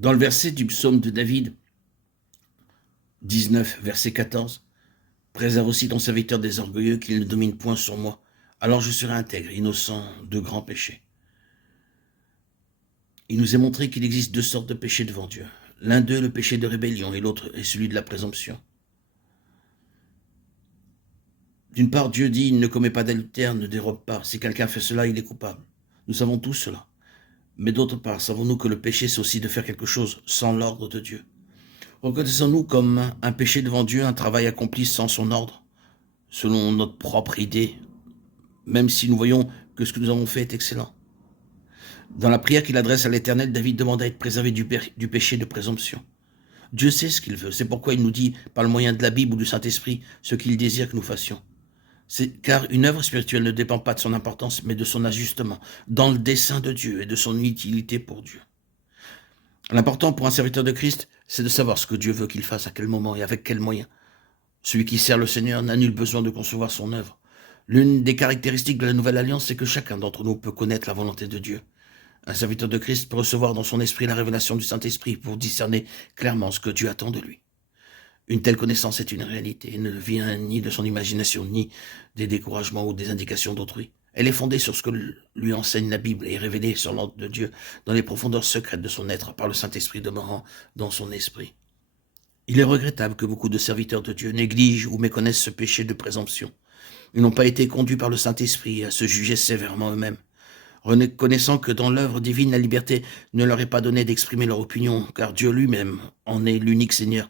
Dans le verset du psaume de David, 19, verset 14, « Préserve aussi ton serviteur des orgueilleux, qu'il ne domine point sur moi. Alors je serai intègre, innocent de grands péchés. » Il nous est montré qu'il existe deux sortes de péchés devant Dieu. L'un d'eux, le péché de rébellion, et l'autre est celui de la présomption. D'une part, Dieu dit, il ne commet pas d'adultère, ne dérobe pas. Si quelqu'un fait cela, il est coupable. Nous savons tous cela. Mais d'autre part, savons-nous que le péché, c'est aussi de faire quelque chose sans l'ordre de Dieu? Reconnaissons-nous comme un péché devant Dieu, un travail accompli sans son ordre, selon notre propre idée, même si nous voyons que ce que nous avons fait est excellent. Dans la prière qu'il adresse à l'Éternel, David demande à être préservé du péché de présomption. Dieu sait ce qu'il veut, c'est pourquoi il nous dit, par le moyen de la Bible ou du Saint-Esprit, ce qu'il désire que nous fassions. Car une œuvre spirituelle ne dépend pas de son importance, mais de son ajustement, dans le dessein de Dieu et de son utilité pour Dieu. L'important pour un serviteur de Christ, c'est de savoir ce que Dieu veut qu'il fasse, à quel moment et avec quels moyens. Celui qui sert le Seigneur n'a nul besoin de concevoir son œuvre. L'une des caractéristiques de la Nouvelle Alliance, c'est que chacun d'entre nous peut connaître la volonté de Dieu. Un serviteur de Christ peut recevoir dans son esprit la révélation du Saint-Esprit pour discerner clairement ce que Dieu attend de lui. Une telle connaissance est une réalité, elle ne vient ni de son imagination, ni des découragements ou des indications d'autrui. Elle est fondée sur ce que lui enseigne la Bible et est révélée sur l'ordre de Dieu dans les profondeurs secrètes de son être par le Saint-Esprit demeurant dans son esprit. Il est regrettable que beaucoup de serviteurs de Dieu négligent ou méconnaissent ce péché de présomption. Ils n'ont pas été conduits par le Saint-Esprit à se juger sévèrement eux-mêmes. Reconnaissant que dans l'œuvre divine, la liberté ne leur est pas donnée d'exprimer leur opinion, car Dieu lui-même en est l'unique Seigneur.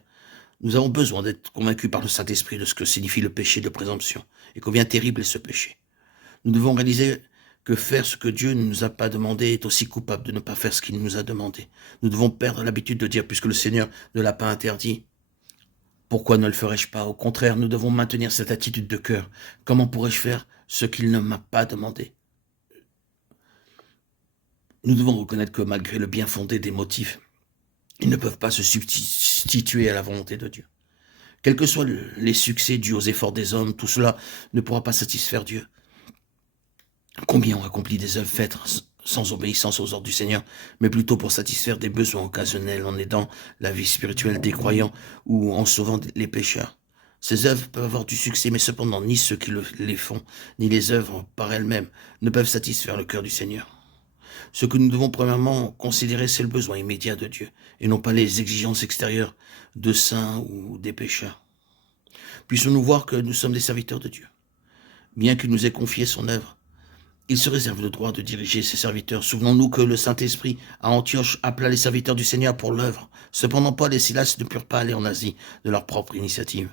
Nous avons besoin d'être convaincus par le Saint-Esprit de ce que signifie le péché de présomption et combien terrible est ce péché. Nous devons réaliser que faire ce que Dieu ne nous a pas demandé est aussi coupable de ne pas faire ce qu'il nous a demandé. Nous devons perdre l'habitude de dire, puisque le Seigneur ne l'a pas interdit, pourquoi ne le ferais-je pas? Au contraire, nous devons maintenir cette attitude de cœur. Comment pourrais-je faire ce qu'il ne m'a pas demandé? Nous devons reconnaître que malgré le bien fondé des motifs, ils ne peuvent pas se substituer à la volonté de Dieu. Quels que soient les succès dus aux efforts des hommes, tout cela ne pourra pas satisfaire Dieu. Combien ont accompli des œuvres faites sans obéissance aux ordres du Seigneur, mais plutôt pour satisfaire des besoins occasionnels en aidant la vie spirituelle des croyants ou en sauvant les pécheurs. Ces œuvres peuvent avoir du succès, mais cependant ni ceux qui les font, ni les œuvres par elles-mêmes ne peuvent satisfaire le cœur du Seigneur. Ce que nous devons premièrement considérer, c'est le besoin immédiat de Dieu, et non pas les exigences extérieures de saints ou des pécheurs. Puissions-nous voir que nous sommes des serviteurs de Dieu. Bien qu'il nous ait confié son œuvre, il se réserve le droit de diriger ses serviteurs. Souvenons-nous que le Saint-Esprit à Antioche appela les serviteurs du Seigneur pour l'œuvre. Cependant, Paul et Silas ne purent pas aller en Asie de leur propre initiative.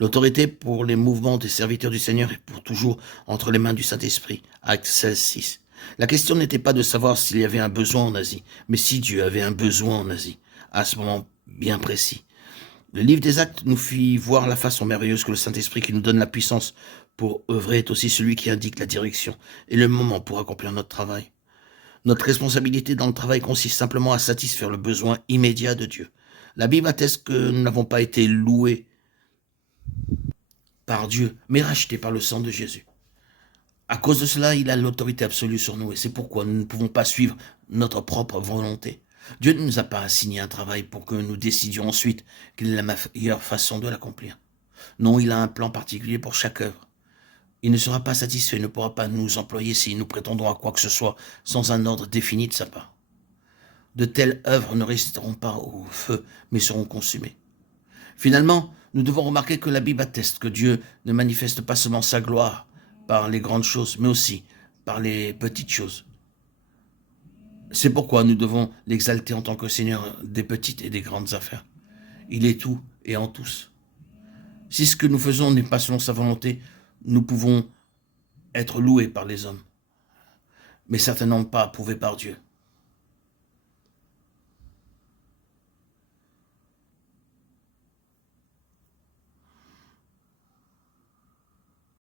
L'autorité pour les mouvements des serviteurs du Seigneur est pour toujours entre les mains du Saint-Esprit. Actes 16, 6. La question n'était pas de savoir s'il y avait un besoin en Asie, mais si Dieu avait un besoin en Asie, à ce moment bien précis. Le livre des Actes nous fit voir la façon merveilleuse que le Saint-Esprit qui nous donne la puissance pour œuvrer est aussi celui qui indique la direction et le moment pour accomplir notre travail. Notre responsabilité dans le travail consiste simplement à satisfaire le besoin immédiat de Dieu. La Bible atteste que nous n'avons pas été loués par Dieu, mais rachetés par le sang de Jésus. À cause de cela, il a l'autorité absolue sur nous et c'est pourquoi nous ne pouvons pas suivre notre propre volonté. Dieu ne nous a pas assigné un travail pour que nous décidions ensuite quelle est la meilleure façon de l'accomplir. Non, il a un plan particulier pour chaque œuvre. Il ne sera pas satisfait, ne pourra pas nous employer si nous prétendons à quoi que ce soit sans un ordre défini de sa part. De telles œuvres ne résisteront pas au feu, mais seront consumées. Finalement, nous devons remarquer que la Bible atteste que Dieu ne manifeste pas seulement sa gloire par les grandes choses, mais aussi par les petites choses. C'est pourquoi nous devons l'exalter en tant que Seigneur des petites et des grandes affaires. Il est tout et en tous. Si ce que nous faisons n'est pas selon sa volonté, nous pouvons être loués par les hommes, mais certainement pas approuvés par Dieu.